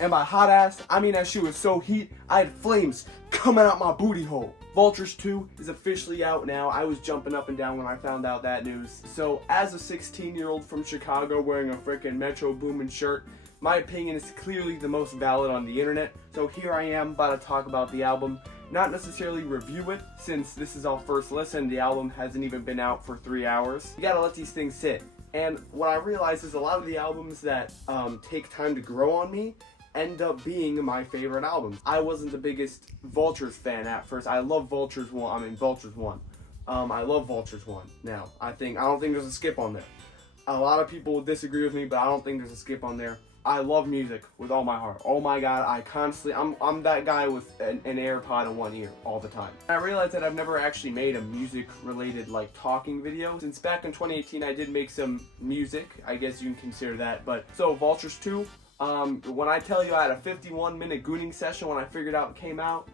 And by hot ass, I mean that shit was so heat, I had flames coming out my booty hole. Vultures 2 is officially out now. I was jumping up and down when I found out that news. So as a 16-year-old from Chicago wearing a freaking Metro Boomin shirt, my opinion is clearly the most valid on the internet. So here I am about to talk about the album. Not necessarily review it, since this is our first listen. The album hasn't even been out for 3 hours. You gotta let these things sit. And what I realized is a lot of the albums that take time to grow on me end up being my favorite albums. I wasn't the biggest Vultures fan at first. I love Vultures 1. I mean Vultures 1. I love Vultures 1 now. I don't think there's a skip on there. A lot of people will disagree with me, but I don't think there's a skip on there. I love music with all my heart. Oh my god, I'm that guy with an AirPod in one ear all the time. I realized that I've never actually made a music related like talking video. Since back in 2018 I did make some music, I guess you can consider that. But so Vultures 2, when I tell you I had a 51-minute gooning session when I figured out it came out,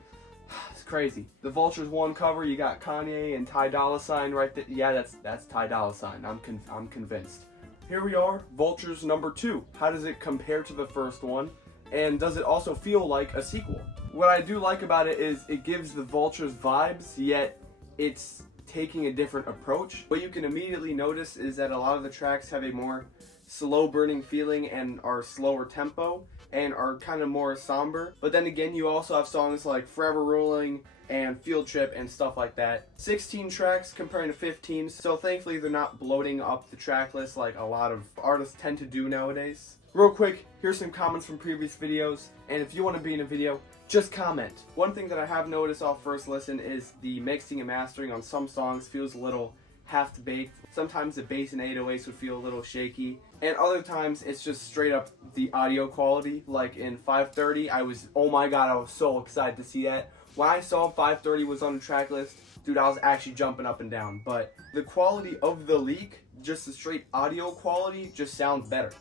it's crazy. The Vultures 1 cover, you got Kanye and Ty Dolla $ign right there. Yeah, that's Ty Dolla $ign. I'm convinced. Here we are, Vultures number 2. How does it compare to the first one? And does it also feel like a sequel? What I do like about it is it gives the Vultures vibes, yet it's taking a different approach. What you can immediately notice is that a lot of the tracks have a more slow burning feeling and are slower tempo and are kind of more somber. But then again, you also have songs like Forever Rolling and Field Trip and stuff like that. 16 tracks comparing to 15, so thankfully they're not bloating up the track list like a lot of artists tend to do nowadays. Real quick, here's some comments from previous videos, and if you want to be in a video, just comment. One thing that I have noticed off first listen is the mixing and mastering on some songs feels a little half-baked. Sometimes the bass and 808s would feel a little shaky, and other times it's just straight up the audio quality. Like in 530, oh my god, I was so excited to see that. When I saw 530 was on the track list, dude, I was actually jumping up and down. But the quality of the leak, just the straight audio quality, just sounds better.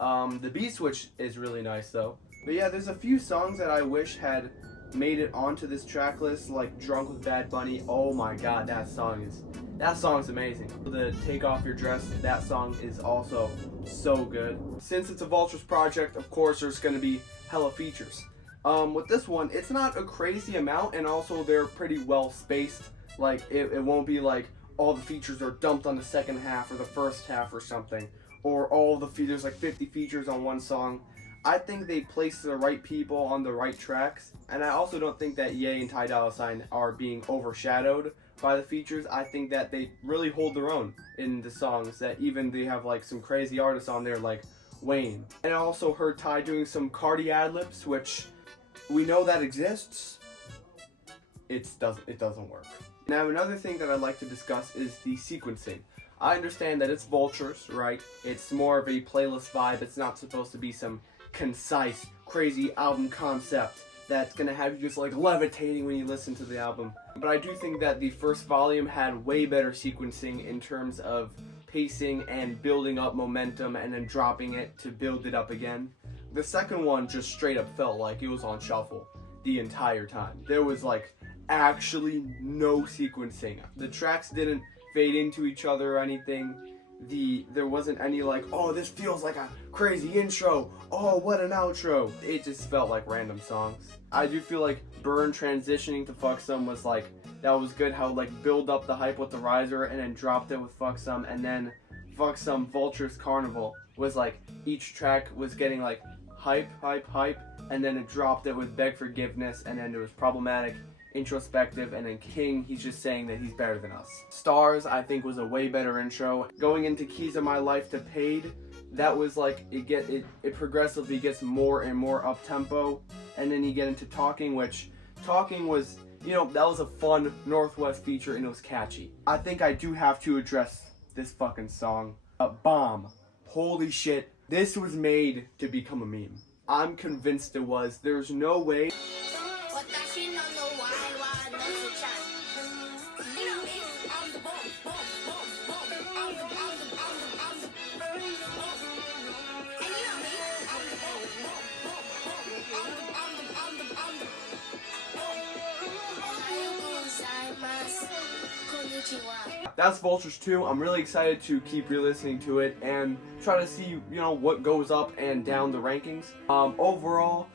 The beat switch is really nice though. But yeah, there's a few songs that I wish had made it onto this track list, like Drunk with Bad Bunny. Oh my god, that song's amazing. The Take Off Your Dress, that song is also so good. Since it's a Vultures project, of course there's gonna be hella features. With this one, it's not a crazy amount, and also they're pretty well spaced. Like, it won't be like all the features are dumped on the second half or the first half or something, or there's like 50 features on one song. I think they placed the right people on the right tracks, and I also don't think that Ye and Ty Dolla $ign are being overshadowed by the features. I think that they really hold their own in the songs, that even they have like some crazy artists on there like Wayne. And I also heard Ty doing some Cardi ad-libs, which we know that exists. It doesn't work. Now another thing that I'd like to discuss is the sequencing. I understand that it's Vultures, right? It's more of a playlist vibe. It's not supposed to be some concise, crazy album concept that's gonna have you just like levitating when you listen to the album. But I do think that the first volume had way better sequencing in terms of pacing and building up momentum and then dropping it to build it up again. The second one just straight up felt like it was on shuffle the entire time. There was like actually no sequencing. The tracks didn't fade into each other or anything. There wasn't any like, oh, this feels like a crazy intro, oh, what an outro. It just felt like random songs. I do feel like Burn transitioning to Fuck Some was like, that was good, how like build up the hype with the riser and then dropped it with Fuck Some, and then Fuck Some Vultures Carnival was like, each track was getting like hype, and then it dropped it with Beg Forgiveness, and then it was Problematic, Introspective, and then King, he's just saying that he's better than us. Stars, I think, was a way better intro. Going into Keys of My Life to Paid, that was like, it progressively gets more and more up-tempo, and then you get into Talking, which, Talking was, you know, that was a fun Northwest feature, and it was catchy. I think I do have to address this fucking song. Bomb. Holy shit. This was made to become a meme. I'm convinced it was. There's no way. that's Vultures 2. I'm really excited to keep re-listening to it and try to see, what goes up and down the rankings. Overall,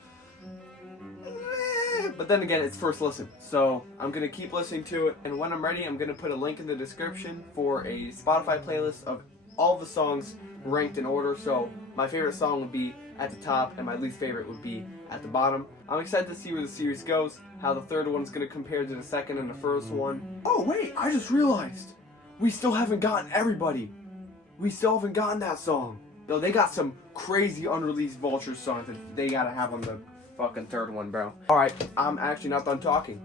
but then again, it's first listen, so I'm gonna keep listening to it, and when I'm ready, I'm gonna put a link in the description for a Spotify playlist of all the songs ranked in order. So my favorite song would be at the top, and my least favorite would be at the bottom. I'm excited to see where the series goes, how the third one's gonna compare to the second and the first one. Oh wait, I just realized we still haven't gotten Everybody. We still haven't gotten that song. Though they got some crazy unreleased Vultures songs that they gotta have on the fucking third one, bro. Alright, I'm actually not done talking.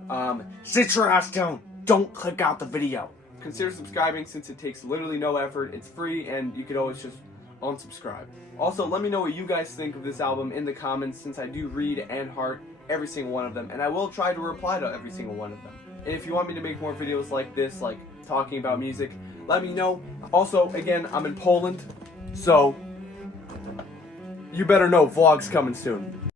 Sit your ass down. Don't click out the video. Consider subscribing since it takes literally no effort. It's free and you could always just unsubscribe. Also, let me know what you guys think of this album in the comments, since I do read and heart every single one of them, and I will try to reply to every single one of them. And if you want me to make more videos like this, like talking about music, let me know. Also, again, I'm in Poland, so you better know vlogs coming soon.